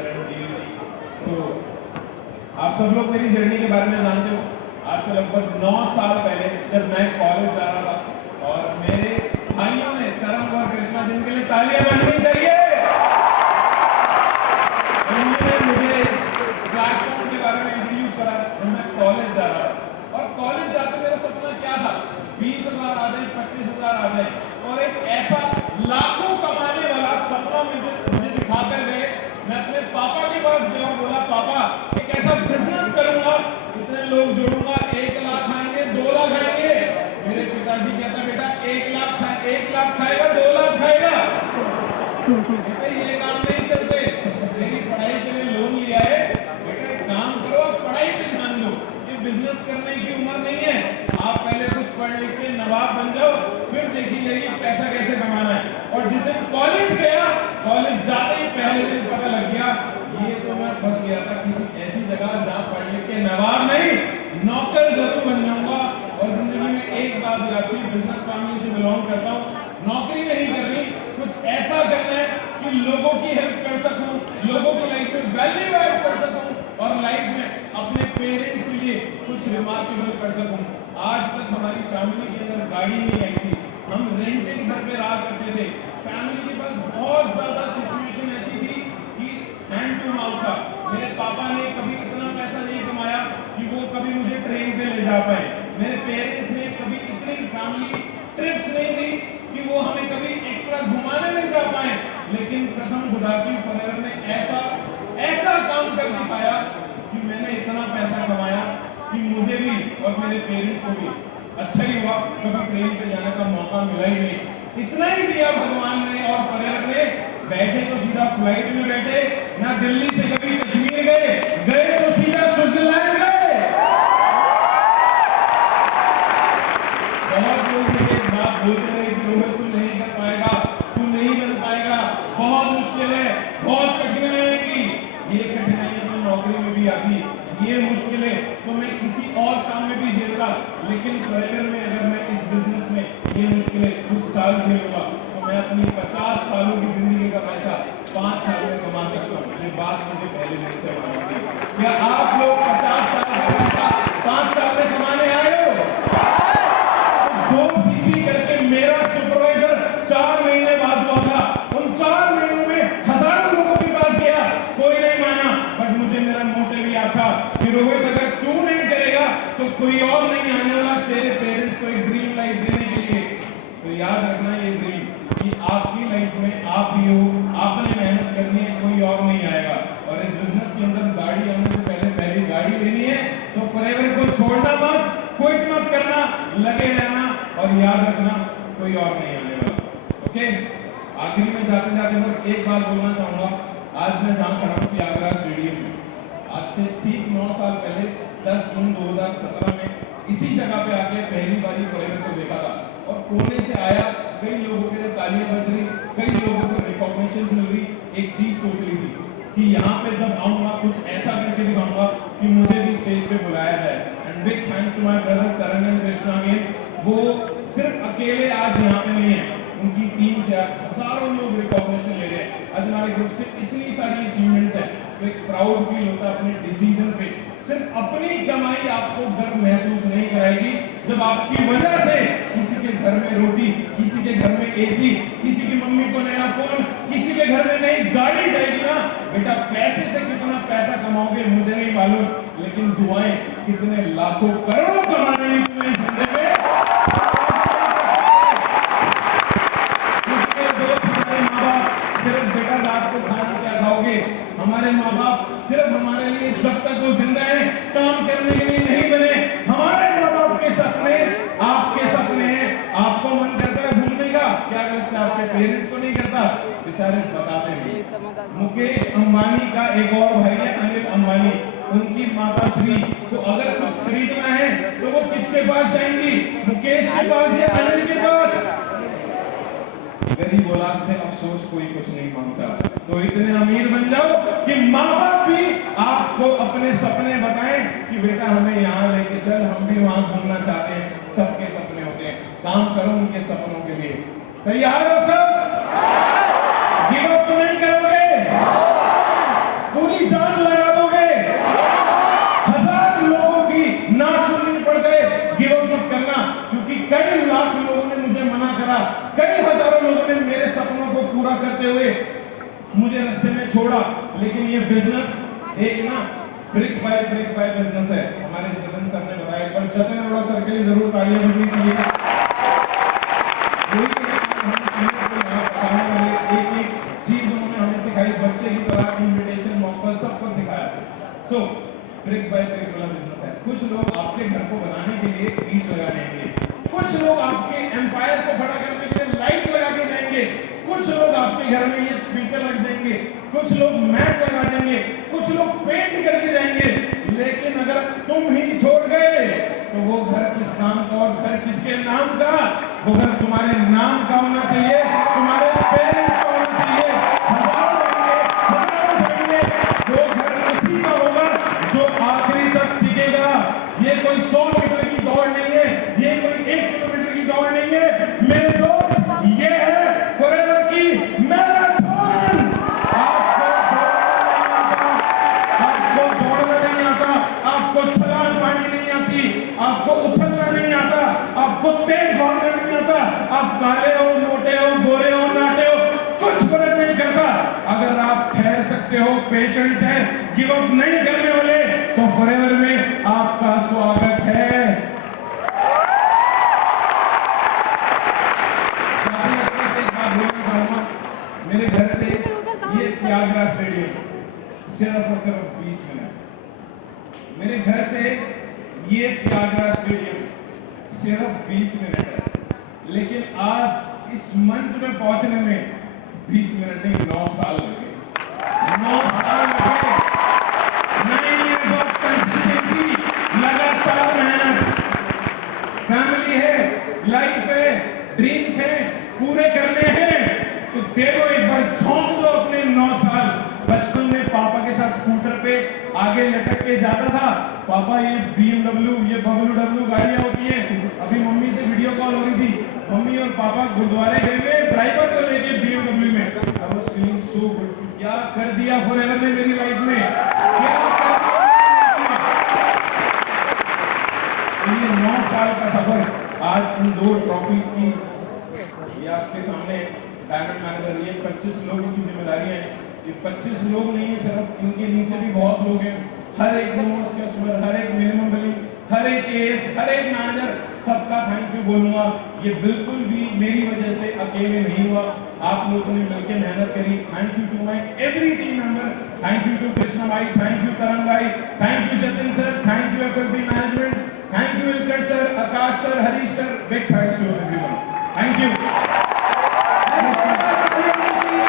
करण जी। सो आप सब लोग मेरी जर्नी के बारे में जानते हो। आज से लगभग 9 साल पहले जब मैं कॉलेज जा रहा था और मेरे भाइयों ने, तरंग और कृष्णा, जिनके लिए तालियां बजनी चाहिए, उन्होंने मुझे प्लेटफॉर्म के बारे में इंट्रोड्यूस करा जब मैं कॉलेज जा रहा था। और कॉलेज जाकर मेरा सपना क्या था? 20,000 आ जाए, 25,000 आ जाए, और एक ऐसा लाखों कमाने वाला सपना मुझे दिखाकर गए। मैं अपने पापा के पास गया और बोला, पापा एक ऐसा बिजनेस करूंगा, इतने लोग जोड़ूंगा, 1 लाख आएंगे, 2 लाख आएंगे। मेरे पिताजी कहता, बेटा 1 लाख खाएगा, 2 लाख खाएगा, ये काम नहीं चलते। मेरी पढ़ाई के लिए लोन लिया है, बेटा एक काम करो, आप पढ़ाई पे ध्यान दो, ये बिजनेस करने की उम्र नहीं है। आप पहले कुछ पढ़ लिख के नवाब बन जाओ, फिर देखिए ये पैसा कैसे कमाना है। और जिस दिन कॉलेज गया, कॉलेज जाते ही पहले दिन पता लग गया, ये तो मैं फंस गया था किसी ऐसी जगह जहां पढ़ लिख के नवाब नहीं, नौकर जरूर बन जाऊंगा। और जिंदगी में एक बात याद थी, बिजनेस फैमिली से बिलोंग करता हूँ, नौकरी नहीं करनी, कुछ ऐसा करना है कि लोगों की हेल्प कर सकूं, लोगों की लाइफ में वैल्यू ऐड कर सकूं, और लाइफ में अपने पेरेंट्स के लिए कुछ रिमार्केबल कर सकूं। आज तक हमारी फैमिली के अंदर गाड़ी नहीं आई थी, हम रेंटेड घर पे रहा करते थे। फैमिली के पास बहुत ज्यादा सिचुएशन ऐसी थी कि हैंड टू माउथ था। मेरे पापा ने कभी इतना पैसा नहीं कमाया कि वो कभी मुझे ट्रेन पे ले जा पाए। मेरे पेरेंट्स ने कभी इतनी फैमिली ट्रिप्स नहीं दी कि वो हमें कभी एक्स्ट्रा घुमाने नहीं जा पाए। लेकिन कसम खुदा की, फॉरएवर ने ऐसा काम कर दिखाया कि मैंने इतना पैसा कमाया कि मुझे भी और मेरे पेरेंट्स को भी अच्छा ही हुआ, कभी ट्रेन पे जाने का मौका मिला ही नहीं। इतना ही दिया भगवान ने और फॉरएवर ने। बैठे तो सीधा फ्लाइट में बैठे, ना दिल्ली से कभी कश्मीर गए तो सीधा स्विट्जरलैंड गए। बहुत लोग मुझे एक बात बोलते रहे कि रोहित तू नहीं कर पाएगा, तू नहीं बन पाएगा, बहुत मुश्किल है, बहुत कठिनाई आएगी। ये कठिनाई तो नौकरी में भी आती, ये मुश्किल है तो मैं किसी और काम में भी झेलता, लेकिन फॉरएवर में अगर मैं इस बिजनेस में ये मुश्किलें कुछ साल झेलूंगा तो मैं अपनी 50 सालों की जिंदगी का पैसा 5 साल में कमा सकता हूँ। ये बात मुझे पहले दिन से मालूम थी। क्या आप लोग 50 साल का पैसा 5 साल में कमाने आए हो? 2 सीसी करके मेरा सुपरवाइजर 4 महीने बाद हुआ था। उन 4 महीनों में हजारों लोगों के पास गया, कोई नहीं माना, बट मुझे मेरा मोटिव याद था कि रोहित अगर तू नहीं करेगा तो कोई और नहीं आने वाला तेरे पेरेंट्स को एक ड्रीम लाइफ देने के लिए। तो याद रखना ये ड्रीम कि आपकी लाइफ में आप ही हो, आपने मेहनत करनी है, कोई और नहीं आएगा। और इस बिजनेस के अंदर गाड़ी आने से पहले गाड़ी लेनी है, तो फॉरएवर को छोड़ना मत, क्विट मत करना, लगे रहना, और याद रखना कोई और नहीं आने वाला। ओके, आखिरी में जाते जाते बस एक बात बोलना चाहूंगा। आज मैं जहां खड़ा हूं त्यागराज स्टेडियम में, आज से ठीक 9 साल पहले 10 जून 2017 में इसी जगह पे आके पहली बारी फॉरएवर को देखा था। और कोने से आया, कई लोगों के तालियां बज रही, कई लोगों को रिकॉग्निशन मिल रही। एक चीज सोच रही थी कि यहाँ पे जब आऊंगा कुछ ऐसा करके दिखाऊंगा कि मुझे भी स्टेज पे बुलाया जाए। And big thanks to my brother Tarang and Krishna again. वो सिर्फ अकेले आज यहाँ पे नहीं है, उनकी टीम से हजारों लोग रिकॉग्निशन ले रहे हैं। आज हमारे ग्रुप से इतनी सारी अचीवमेंट्स हैं, तो एक प्राउड फील होता है अपने डिसीजन पे। सिर्फ अपनी कमाई आपको गर्व महसूस नहीं कराएगी, जब आपकी वजह से किसी के घर में रोटी, किसी के घर में एसी, किसी की मम्मी को नया फोन, किसी के घर में नई गाड़ी जाएगी ना। बेटा पैसे से कितना पैसा कमाओगे मुझे नहीं मालूम, लेकिन दुआएं कितने लाखों करोड़ों कमाने की तुम्हें जिंदगी में। सिर्फ बेटा रात को खाना क्या खाओगे, हमारे माँ बाप सिर्फ हमारे लिए जब तक वो जिंदा है काम करने के लिए नहीं बने। हमारे माँ बाप के सपने आपके सपने हैं। आपको मन करता है घूमने का, क्या करते हैं आपके पेरेंट्स को नहीं करता, बेचारे बताते नहीं। मुकेश अंबानी का एक और भाई है अनिल अंबानी, उनकी माता श्री को अगर कुछ खरीदना है तो वो किसके पास जाएंगी? मुकेश के पास या अनिल के पास? गरीब औलाद से अफसोस कोई कुछ नहीं मांगता। तो इतने अमीर बन जाओ कि माँ बाप भी आपको अपने सपने बताएं कि बेटा हमें यहाँ लेके चल, हम भी वहां घूमना चाहते हैं। सबके सपने होते हैं, काम करो उनके सपनों के लिए। तैयार हो सब? गिव अप तो नहीं करोगे? पूरा करते हुए मुझे रास्ते में छोड़ा। लेकिन ये बिजनेस एक ना ब्रिक बाय बिजनेस है। हमारे जतन सर ने बताया, एक बार जतन अरोड़ा सर के लिए जरूर तालियां बजनी चाहिए। एक एक चीज उन्होंने हमें सिखाई, बच्चे की तरह इन्विटेशन, मॉकल सब कुछ सिखाया। सो ब्रिक बाय ब्रिक वाला बिजनेस है। कुछ लोग आपके घर को बनाने के लिए ईंट लगा देंगे, कुछ लोग आपके एम्पायर को खड़ा करने के लिए लाइट लगा के जाएंगे, कुछ लोग आपके घर में ये स्पीकर लग जाएंगे, कुछ लोग मैट लगा देंगे, कुछ लोग पेंट करके जाएंगे। लेकिन अगर तुम ही छोड़ गए तो वो घर किस काम का और घर किसके नाम का? वो घर तुम्हारे नाम का होना चाहिए, तुम्हारे पेरेंट्स का होना चाहिए। हजारों जाएंगे, वो घर उसी का होगा जो आखिरी तक टिकेगा। ये कोई 100 मीटर की दौड़ नहीं है, ये कोई 1 किलोमीटर की दौड़ नहीं है मेरे दोस्त, ये है फॉरएवर की मैराथन। आपको दौड़ना नहीं आता, आपको छलांग मारनी नहीं आती, आपको उछलना नहीं आता, आपको तेज भागना नहीं आता, आप काले हो, मोटे हो, गोरे हो, नाटे हो, कुछ फर्क नहीं करता। अगर आप ठहर सकते हो, पेशेंस है, गिव अप नहीं करने वाले, तो फॉरएवर में आपका स्वागत है। एक बात बोलना चाहूंगा, मेरे घर से ये त्यागराज स्टेडियम सिर्फ और सिर्फ 20 मिनट। मेरे घर से ये त्यागराज स्टेडियम सिर्फ 20 मिनट है। लेकिन आज इस मंच में पहुंचने में 20 मिनट नहीं, 9 साल लगे। 9 साल लगे। 9 years of consistency, लगातार मेहनत। फैमिली है, लाइफ है, ड्रीम्स है, पूरे करने हैं तो देखो, एक बार झोंक दो अपने 9 साल। बचपन में पापा के साथ स्कूटर पे आगे लटक के जाता था। पापा ये BMW, ये BMW गाड़ियां होती हैं। अभी मम्मी से वीडियो कॉल हो रही थी, मम्मी और पापा गुरुद्वारे गए हुए ड्राइवर को लेके BMW में। I was feeling so good. क्या कर दिया फॉरएवर ने मेरी लाइफ में, क्या कर दिया। ये 9 साल का सफर आज इन 2 ट्रॉफीज की, ये आपके सामने डायमंड मैनेजर, ये 25 लोगों की जिम्मेदारी है। ये 25 लोग नहीं है सिर्फ, इनके नीचे भी बहुत लोग हैं। हर एक बोनस कस्टमर, हर एक मिनिमम बिलिंग, हर एक एस, हर एक मैनेजर, सबका थैंक यू बोलूंगा। ये बिल्कुल भी मेरी वजह से अकेले नहीं हुआ, आप लोगों ने मिलकर मेहनत करी। Thank you to my every team member, thank you to Krishna भाई, थैंक यू तरंग भाई, thank you Jatin sir, thank you FFB management, thank you Vilkar sir, Aakash sir, Harish sir, big thanks to everyone. Thank you.